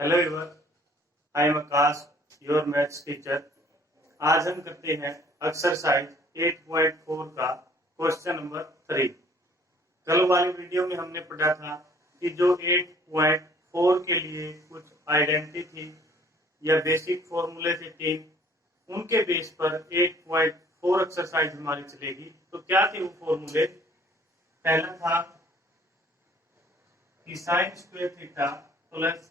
Hello ever, I am Akash, your maths teacher. आज हम करते हैं एक्सरसाइज 8.4 का क्वेश्चन नंबर 3। कल वाली वीडियो में हमने पढ़ा था कि जो 8.4 के लिए कुछ आइडेंटिटी थी या बेसिक फॉर्मूले थे तीन, उनके बेस पर 8.4 एक्सरसाइज हमारी चलेगी। तो क्या थे वो फॉर्मूले? पहला था कि sine square theta plus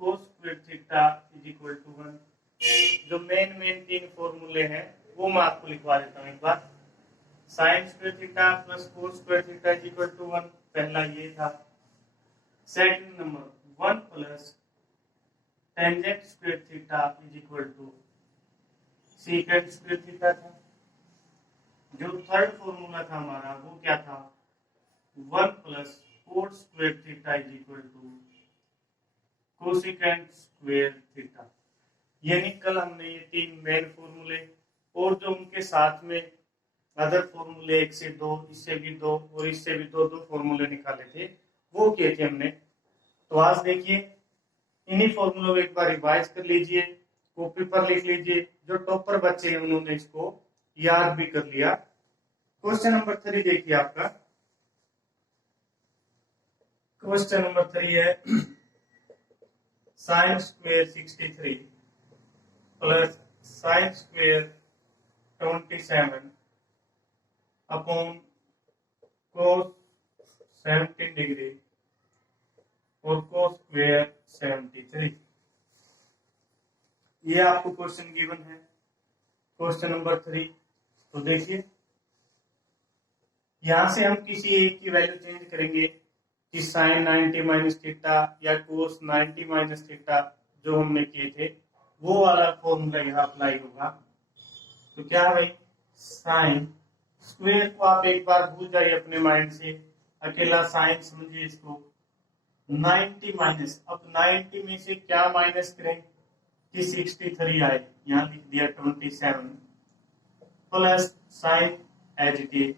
cos square theta is equal to 1। जो मेन तीन फॉर्मूले हैं वो मैं आपको लिखवा देता हूँ एक बार। Sine square theta plus cos square theta is equal to 1, पहला ये था। Second number 1 plus tangent square theta is equal to secant square theta था। जो थर्ड फॉर्मूला था हमारा वो क्या था? 1 plus cot square theta is equal to cosecant square theta. यानी कल हमने ये तीन मेन फॉर्मूले और जो उनके साथ में अदर फॉर्मूले 1 से 2, इससे भी 2 और इससे भी दो फॉर्मूले निकाले थे, वो किए थे हमने। तो आज देखिए इन्हीं फॉर्मूलों को एक बार रिवाइज कर लीजिए, कॉपी पर लिख लीजिए। जो टॉपर बच्चे हैं उन्होंने इसको याद भी कर लिया। क्वेश्चन नंबर 3 देखिए आपका। क्वेश्चन नंबर 3 है sine square 63 plus sine square 27 upon कोस 17 डिग्री और कोस स्क्वायर 73। ये आपको क्वेश्चन गिवन है, क्वेश्चन नंबर 3। तो देखिए यहां से हम किसी एक की वैल्यू चेंज करेंगे कि साइन 90 माइनस थीटा या कोस 90 माइनस थीटा जो हमने किए थे वो वाला फॉर्मूला यहाँ अप्लाई होगा। तो क्या है भाई, साइन स्क्वायर को आप एक बार भूल जाइए अपने माइंड से, अकेला साइन समझिए इसको। 90 माइनस, अब 90 में से क्या माइनस करें कि 63 आए, यहाँ लिख दिया 27 plus sine as it is.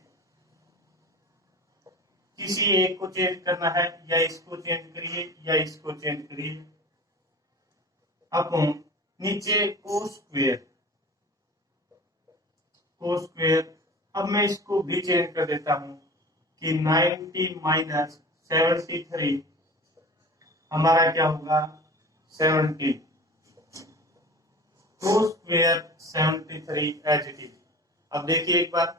किसी एक को चेंज करना है, या इसको चेंज करिए या इसको चेंज करिए। अपॉन नीचे कोस स्क्वायर, कोस स्क्वायर। अब मैं इसको भी चेंज कर देता हूं कि 90 माइनस 73 हमारा क्या होगा 70 cos square 73 as it is. अब देखिए एक बार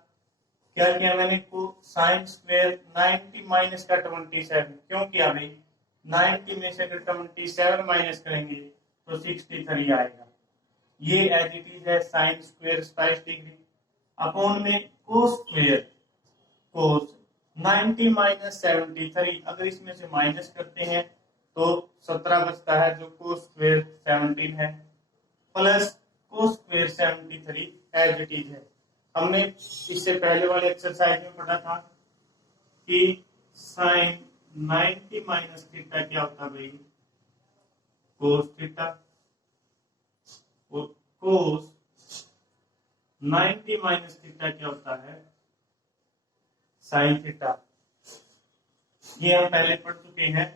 क्या किया मैंने को साइन स्क्वायर 90 माइनस का 27 क्यों किया भाई? 90 में से अगर 27 माइनस करेंगे तो 63 आएगा। ये एज इट इज है साइन स्क्वायर 27 डिग्री अपॉन में कोस स्क्वायर कोस 90 माइनस 73। अगर इसमें से माइनस करते हैं तो 17 बचता है, जो कोस स्क्वायर 17 है, plus cos square 73 as it is है। हमने इससे पहले वाले एक्सरसाइज में पढ़ा था कि साइन 90 माइनस थीटा क्या होता है भाई? Cos theta. और कोस 90 माइनस थीटा क्या होता है? Sine theta. ये हम पहले पढ़ चुके हैं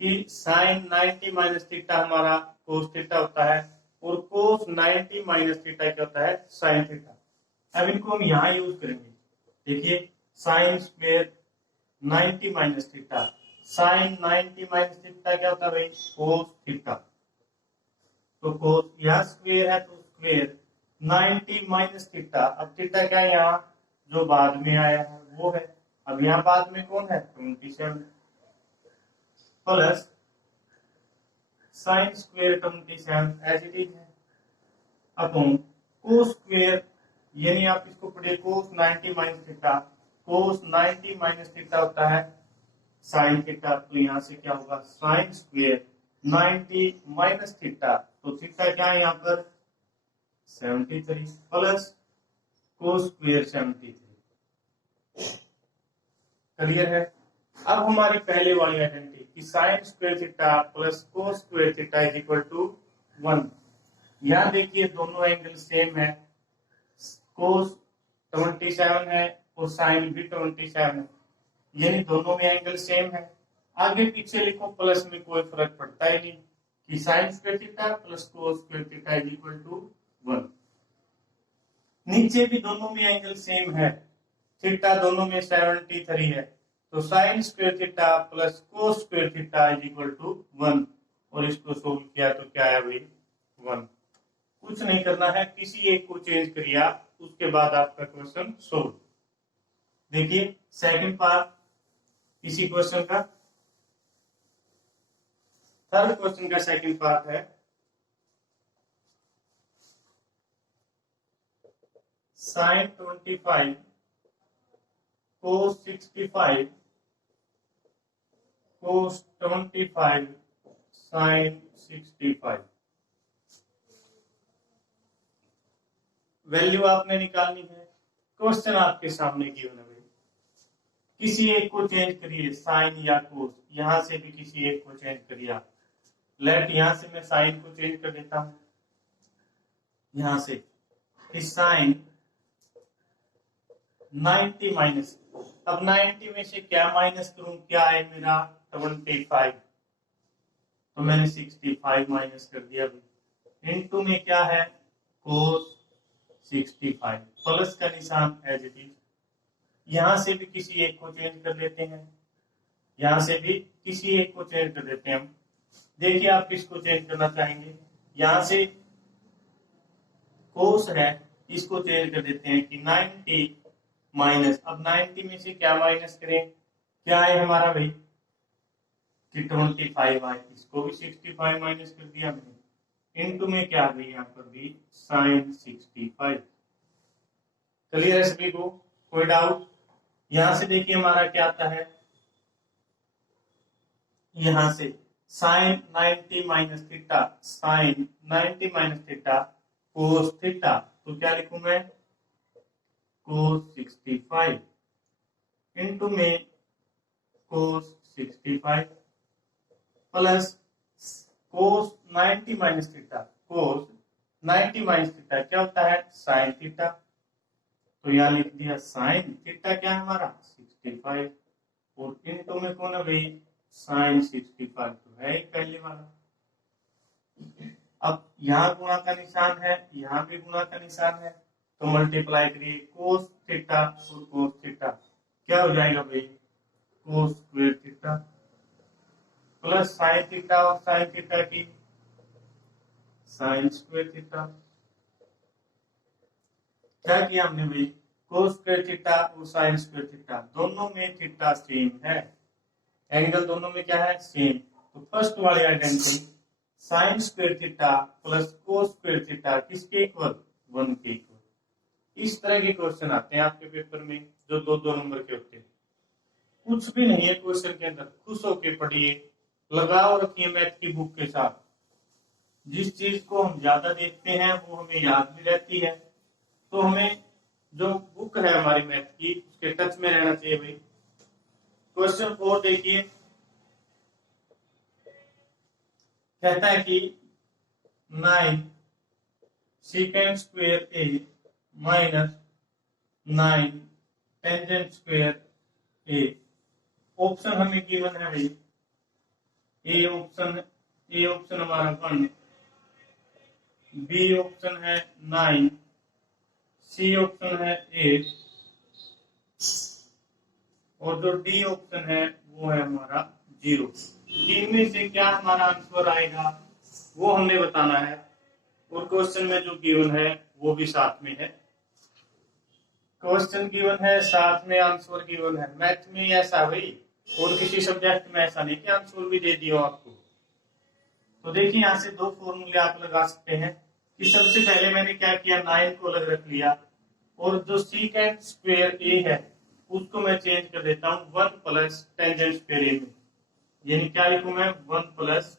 कि साइन 90 माइनस थीटा हमारा कोस थीटा होता है और कोस 90 माइनस थीटा क्या होता है? Sine theta. अब इनको हम यहां यूज करेंगे। देखिए sine square 90 minus theta, sine 90 minus theta क्या होता है भाई? Cos theta. तो कोस यह स्क्वायर है तो स्क्वायर 90 माइनस थीटा। अब थीटा क्या है यहाँ जो बाद में आया है वो है। अब यहाँ बाद में कौन है? 27 plus sine square 27 as it is है अपॉन कोस स्क्वायर, यानी आप इसको पढ़िए cos 90 minus theta. Cos 90 minus theta होता है साइन थीटा। तो यहाँ से क्या होगा? साइन स्क्वायर 90 माइनस थीटा, तो थीटा क्या है यहाँ पर? 73 प्लस कोस स्क्वायर 73। क्लियर है? अब हमारी पहले वाली आइडेंटिटी कि sine square theta plus cos square theta is equal to 1। यहां देखिए दोनों एंगल सेम है, कोस 27 है और साइन भी 27 है, यानी दोनों में एंगल सेम है। आगे पीछे लिखो प्लस में कोई फर्क पड़ता ही नहीं कि sine square theta plus cos square theta is equal to 1। नीचे भी दोनों में एंगल सेम है, थीटा दोनों में 73 है, तो sine square theta plus cos square theta is equal to 1। और इसको सोल्व किया तो क्या आया भाई 1। कुछ नहीं करना है, किसी एक को चेंज करिए आप, उसके बाद आपका क्वेश्चन सोल्व। देखिए सेकंड पार्ट इसी क्वेश्चन का, थर्ड क्वेश्चन का सेकंड पार्ट है साइन 25 कोस 65 कोस 25 साइन 65। वैल्यू आपने निकालनी है, क्वेश्चन आपके सामने गिवन है भाई। किसी एक को चेंज करिए, साइन या कोस, यहां से भी किसी एक को चेंज करिए आप। लेट यहां से मैं साइन को चेंज कर देता हूं, यहां से साइन 90 माइनस, अब 90 में से क्या माइनस करूं, क्या है मेरा 25, तो मैंने 65 माइनस कर दिया भाई। इनटू में क्या है कोस 65, प्लस का निशान एज इट इज। यहां से भी किसी एक को चेंज कर लेते हैं, यहां से भी किसी एक को चेंज कर देते हैं हम। देखिए आप किसको चेंज करना चाहेंगे, यहां से कोस है, इसको चेंज कर देते हैं कि 90 माइनस, अब 90 में से क्या माइनस करें, क्या है हमारा भाई कि 25 आए, इसको भी 65 माइनस कर दिया मैंने। इनटू में क्या है यहाँ पर भी साइन 65। क्लियर है सभी को, कोई डाउट? यहां से देखिए हमारा क्या आता है, यहां से sine 90 minus theta, sine 90 minus theta cos theta, तो क्या लिखूं मैं कोस 65 इनटू में cos 65 plus cos 90 minus theta, cos 90 minus theta क्या होता है साइन थीटा, तो यहां लिख दिया साइन थीटा क्या है हमारा 65, और इनटू में कौन है भाई साइन 65, तो है ही पहले वाला। अब यहाँ गुणा का निशान है, यहाँ भी गुणा का निशान है, तो मल्टीप्लाई करिए कोस थीटा और कोस थीटा, क्या हो जाएगा भाई कोस square theta plus sine theta और साइन थीटा की साइन स्क्वायर थीटा। क्या किया हमने भाई कोस स्क्वायर थीटा और साइन स्क्वायर थीटा, दोनों में थीटा सेम है, एंगल दोनों में क्या है सेम, तो फर्स्ट वाली identity sine square theta plus cos square theta किसके इक्वल 1 के इक्वल। इस तरह के क्वेश्चन आते हैं आपके पेपर में जो 2-2 नंबर के होते हैं। कुछ भी नहीं है क्वेश्चन के अंदर, खुश होके पढ़िए, लगाव रखिए मैथ की बुक के साथ। जिस चीज को हम ज्यादा देखते हैं वो हमें याद भी रहती है, तो हमें जो बुक है हमारी मैथ की उसके टच में रहना चाहिए भाई। क्वेश्चन 4 देखिए, कहता है कि 9 सेकेंड स्क्वायर ए माइनस 9 टेंजेंट स्क्वायर ए। ऑप्शन हमें गिवन है भाई, ए ऑप्शन हमारा 1, बी ऑप्शन है 9, सी ऑप्शन है 8, और जो डी ऑप्शन है वो है हमारा 0। तीन में से क्या हमारा आंसर आएगा वो हमने बताना है, और क्वेश्चन में जो गिवन है वो भी साथ में है। क्वेश्चन गिवन है साथ में आंसर गिवन है। मैथ में ऐसा भाई, और किसी सब्जेक्ट में ऐसा नहीं कि आंसर भी दे दिया आपको। तो देखिए यहाँ से 2 फॉर्मूले आप लगा सकते हैं कि सबसे पहले मैंने क्या किया 9 को अलग रख लिया, और जो सीकेंड स्क्वायर ए है उसको मैं चेंज कर देता हूँ 1 प्लस टेंजेंट स्क्वायर ए में, यानी क्या लिखूं मैं 1 प्लस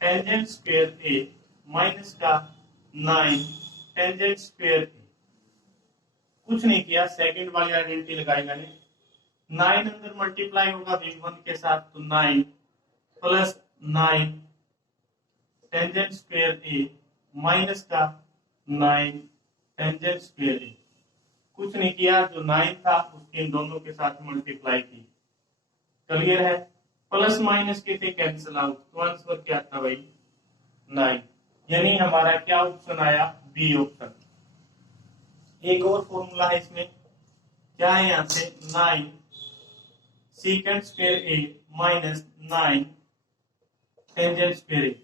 टेंजेंट स्क्वायर ए माइनस का 9 टेंजेंट स्क्वायर ए। कुछ नहीं किया, सेकंड वाली आइडेंटिटी लगाई मैंने, 9 अंदर मल्टीप्लाई होगा भी 1 के साथ, तो 9 प्लस 9 टेंजेंट स्क्वायर ए माइनस का 9 टेंजेंट स्क्वायर ए। कुछ नहीं किया, जो 9 था उसके इन दोनों के साथ मल्टीप्लाई की, क्लियर है। प्लस माइनस के थे कैंसिल आउट, तो आंसर क्या था भाई 9, यानी हमारा क्या ऑप्शन आया बी ऑप्शन। एक और फॉर्मूला है इसमें, क्या है यहाँ से 9 सीकेंड स्क्वायर ए माइनस 9 टेंजेंट स्क्वायर ए।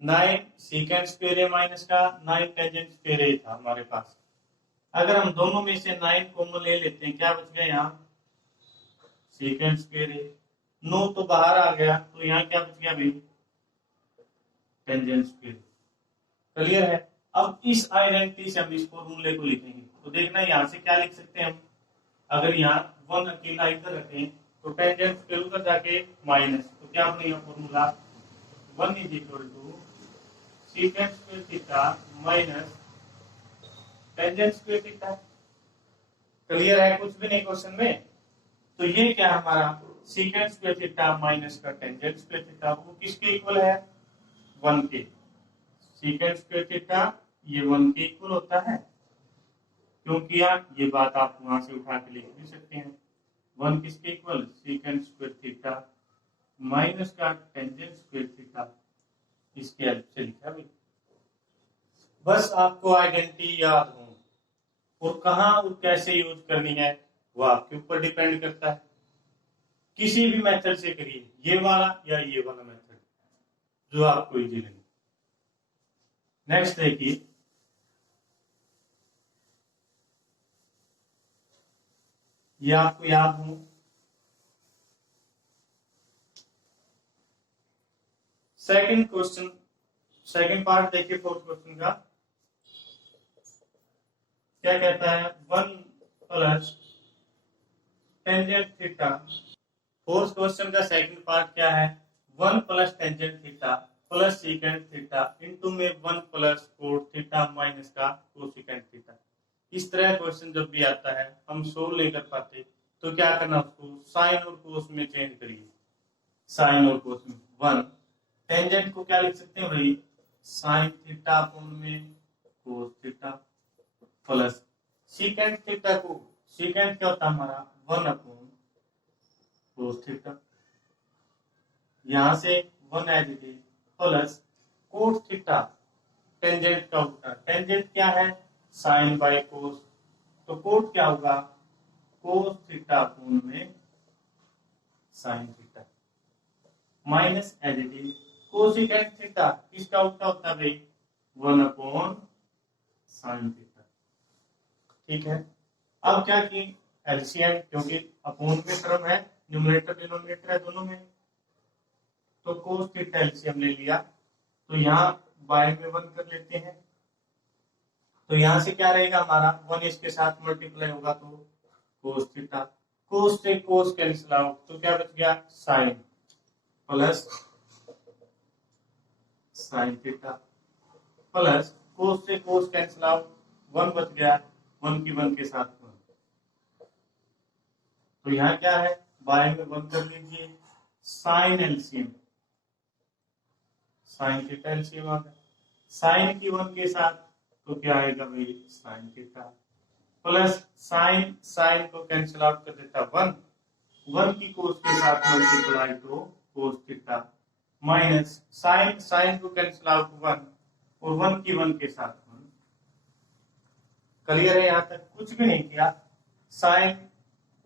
9 सीकेंड स्क्वायर ए माइनस का 9 टेंजेंट स्क्वायर ए था हमारे पास। अगर हम दोनों में से 9 कॉमन ले लेते हैं, क्या बच गया यहाँ सीकेंड स्क्वायर ए, 9 तो बाहर आ गया, तो यहाँ क्या बच गया भाई टेंजेंट स्क्वायर। क्लियर है। अब इस आइडेंटिटी से हम इस फॉर्मूले को लिखेंगे, तो देखना यहाँ से क्या लिख सकते हैं हम। अगर यहाँ 1 अकेला इधर रखें तो टेंजेंट स्क्वायर उधर जाके माइनस, तो क्या बनेगा formula 1 is equal to secant square theta minus tangent square theta. Clear है, कुछ भी नहीं क्वेश्चन में। तो ये क्या हमारा सीकेंड स्क्वायर थीटा माइनस का टेंजेंट स्क्वायर थीटा, वो किसके इक्वल है 1 के। सीकेंड स्क्वायर थीटा ये 1 के इक्वल होता है, क्योंकि यार ये बात आप वहां से उठा के लिख भी सकते हैं। 1 किसके इक्वल सीकेंड स्क्वायर थीटा माइनस का टेंजेंट स्क्वायर थीटा, इसके हेल्प से लिखा भी। बस आपको आइडेंटिटी याद हो, और कहाँ और कैसे यूज करनी है वो आपके ऊपर डिपेंड करता है। किसी भी मेथड से करिए, ये वाला या ये वाला मेथड, जो आपको इजी लगे। नेक्स्ट देखिए, ये आपको याद हो, सेकंड क्वेश्चन, सेकंड पार्ट देखिए फोर्थ क्वेश्चन का। क्या कहता है 1 plus tangent theta. Fourth question का सेकंड पार्ट क्या है 1 plus tangent theta plus secant theta into में 1 प्लस कोट थीटा माइनस का कोसिकेंड थीटा। इस तरह क्वेश्चन जब भी आता है हम सोल्व नहीं कर पाते, तो क्या करना, उसको साइन और कोस में चेंज करिए। साइन और कोस में 1 टेंजेंट को क्या लिख सकते हैं भाई साइन थीटा अपोन में cos theta plus secant theta को, सीकेंड क्या होता है हमारा 1 अपोन कोस थीटा, यहां से 1 as it is plus cos theta tangent का उल्टा। टेंजेंट क्या है साइन बाय कोस, तो कोट क्या होगा कोस थीटा अपोन में sine theta minus as it is cosecant theta, किसका उल्टा होता है भाई 1 अपोन साइन थीटा। ठीक है। अब क्या की एलसीएम, क्योंकि अपोन में टर्म है, न्यूमरेटर डिनोमिनेटर है दोनों में, तो कोस थीटा एलसीएम ले लिया, तो यहाँ बाय में 1 कर लेते हैं, तो यहां से क्या रहेगा हमारा 1 इसके साथ मल्टीप्लाई होगा तो कोस थीटा, कोस से कोस कैंसिल आउट, तो क्या बच गया sine plus sine theta plus cos से कोस कैंसिल आउट 1 बच गया, 1 की 1 के साथ 1, तो यहाँ क्या है बाय में 1 कर लीजिए, sine LCM, sine theta LCM आ गया, साइन की 1 के साथ, तो क्या आएगा भाई sine theta plus sine, sine को कैंसिल आउट कर देता 1, 1 की कोस के साथ मल्टीप्लाई तो cos theta minus sine, sine को कैंसिल आउट 1 और 1 की 1 के साथ 1। क्लियर है, यहां तक कुछ भी नहीं किया, साइन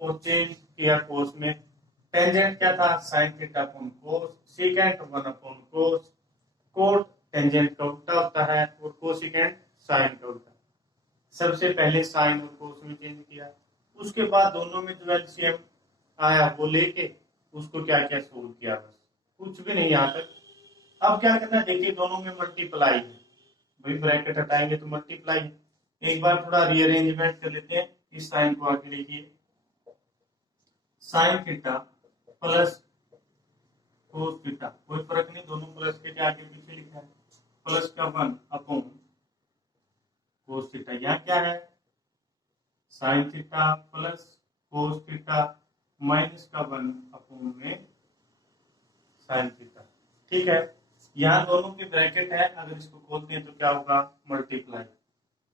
को चेंज किया कोस में, टेंजेंट क्या था sine theta upon cos, secant 1 upon cos, cot tangent का उल्टा होता है और कोसिकेंट साइन का उल्टा। सबसे पहले साइन और कोस में चेंज किया, उसके बाद दोनों में जो एलसीएम आया वो लेके उसको क्या क्या सोल्व किया, बस कुछ भी नहीं यहाँ तक। अब क्या करना है देखिए, दोनों में मल्टीप्लाई है भाई, ब्रैकेट हटाएंगे तो मल्टीप्लाई है। एक बार थोड़ा रीअरेंजमेंट कर लेते हैं, इस साइन को आगे लिखिए, sign theta plus cos theta, कोई फर्क नहीं, दोनों प्लस के आगे पीछे लिखा है, प्लस का 1 अपॉन कोस थीटा, यहाँ क्या है sine theta plus cos theta minus का 1 अपॉन में साइन थीटा। ठीक है, यहाँ दोनों के ब्रैकेट है, अगर इसको खोलते हैं तो क्या होगा मल्टीप्लाई।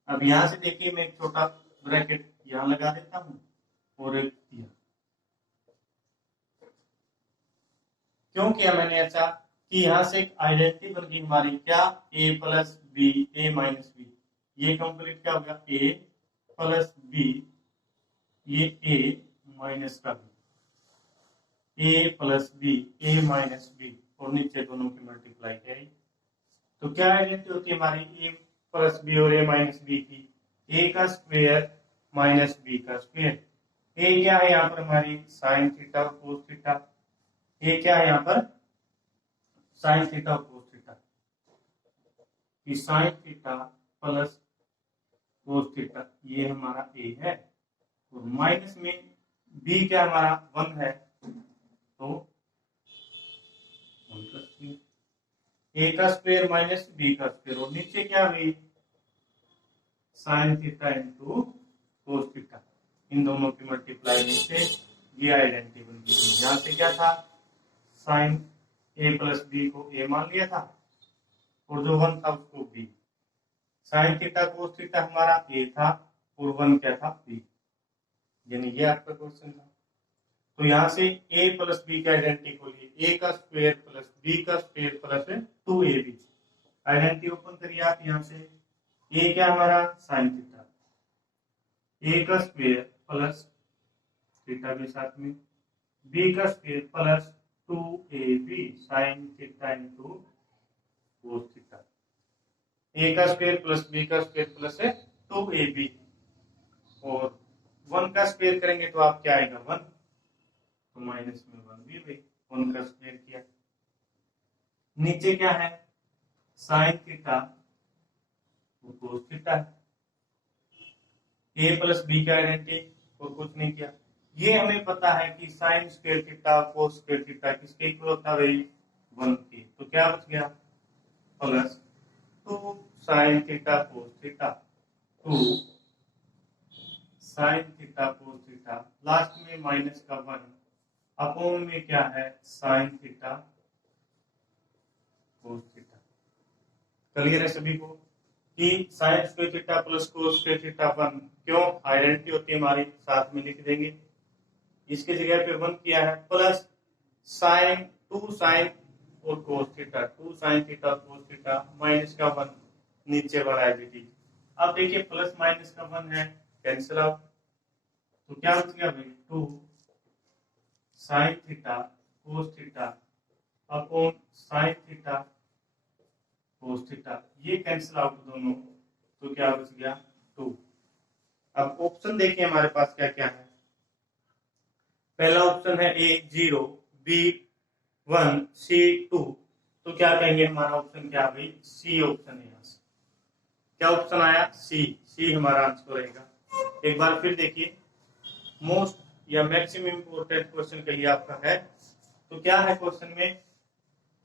अब यहाँ से देखिए मैं एक छोटा ब्रैकेट यहाँ लगा देता हूँ और एक यहाँ, क्यों किया मैंने ऐसा कि यहाँ से एक आइडेंटिटी बन गई हमारी, क्या, a plus B, A minus B, ये कंप्लीट क्या होगा, a प्लस बी, ये a माइनस का b, a plus B, A minus B, और नीचे दोनों की मल्टीप्लाई है। तो क्या आइडेंटिटी होती है हमारी a प्लस बी और a माइनस बी की, a का स्क्वायर माइनस बी का स्क्वायर। a क्या है यहाँ पर हमारी साइन थीटा और कोस थीटा, a क्या है यहाँ पर साइन थीटा और कोस थीटा, कि sign theta plus cos theta, ये हमारा a है, और माइनस में b क्या हमारा 1 है, तो 1 प्लस b, a का स्क्वायर माइनस b का स्क्वायर, और नीचे क्या हुई sine theta into cos theta, इन दोनों की मल्टीप्लाई नीचे, ये आइडेंटिटी बन गई। यहाँ से क्या था साइन a प्लस बी को a मान लिया था, और जो 1 था उसको b, sine theta cos theta हमारा a था और 1 क्या था b, यानी ये आपका क्वेश्चन था। तो यहाँ से a प्लस बी की आइडेंटिटी खोलिए, a का स्क्वायर प्लस b का square plus 2ab, identity open करिए आप। यहाँ से a क्या हमारा साइन थीटा, a का स्क्वायर प्लस थीटा के साथ में b का square plus 2ab sign theta into cos theta, a का स्क्वायर प्लस b का स्क्वायर प्लस 2ab, और 1 का स्क्वायर करेंगे तो आप क्या आएगा 1, तो माइनस में 1 भी भाई 1 का स्क्वायर किया। नीचे क्या है साइन थीटा और कोस थीटा है, a प्लस बी का आइडेंटिटी, और कुछ नहीं किया। ये हमें पता है कि sine square theta cos square theta किसके इक्वल होता है, 1 के, तो क्या बच गया plus 2 sine theta cos theta, 2 sine theta cos theta, last में माइनस का 1 अपॉन में क्या है sine theta cos theta. Clear है सभी को कि sine square theta plus cos square theta 1, क्यों आइडेंटिटी होती है हमारी, साथ में लिख देंगे। इसके जगह पे 1 किया है, प्लस साइन 2 साइन और cos theta, 2 sine theta cos theta, minus का 1 नीचे वाला आइडेंटिटी। अब देखिए प्लस माइनस का 1 है, कैंसिल आउट, तो क्या बच गया भाई 2 sine theta cos theta upon sine theta cos theta, ये कैंसिल आउट दोनों, तो क्या बच गया 2। अब ऑप्शन देखिए हमारे पास क्या क्या है। पहला ऑप्शन है A 0, B 1, C 2, तो क्या कहेंगे हमारा ऑप्शन क्या भाई C ऑप्शन है। यहाँ से क्या ऑप्शन आया C हमारा आंसर रहेगा। एक बार फिर देखिए, मोस्ट या मैक्सिमम इंपोर्टेंट क्वेश्चन कहिए आपका है, तो क्या है क्वेश्चन में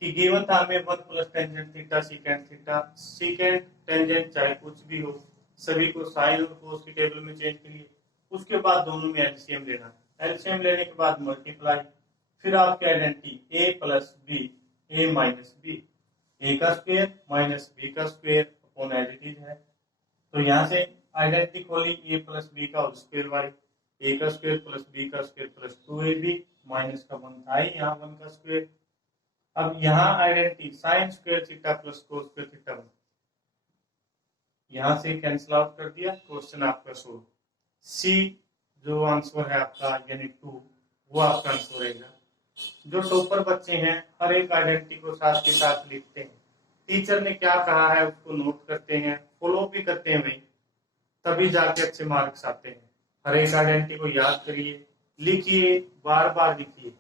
कि गिवन था हमें 1 plus tangent theta secant theta, secant tangent चाहे कुछ भी हो, सभी को साइन और कोस की टेबल में चेंज करिए, उसके बाद दोनों में एलसीएम लेना, एलसीएम लेने के बाद मल्टीप्लाई, फिर आपकी identity a plus B, A minus B, A का स्क्वायर माइनस बी का square upon as it is है। तो यहाँ से आइडेंटिटी खोली a प्लस बी का होल स्क्वायर वाली, a का स्क्वायर प्लस बी का स्क्वायर प्लस 2ab, माइनस का 1 था यहाँ 1 का स्क्वायर। अब यहाँ identity sine square theta plus cos square theta 1, यहाँ से कैंसिल आउट कर दिया, क्वेश्चन आपका सोल्व। सी जो आंसर है आपका यानी 2, वो आपका आंसर रहेगा। जो टॉपर बच्चे हैं हर एक आइडेंटिटी को साथ के साथ लिखते हैं, टीचर ने क्या कहा है उसको नोट करते हैं, फॉलो भी करते हैं भाई, तभी जाके अच्छे मार्क्स आते हैं। हर एक आइडेंटिटी को याद करिए, लिखिए, बार बार लिखिए।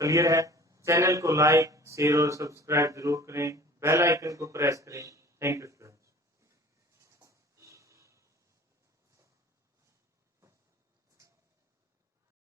क्लियर है? चैनल को लाइक शेयर और सब्सक्राइब जरूर करें, बेल आइकन को प्रेस करें। Thank you.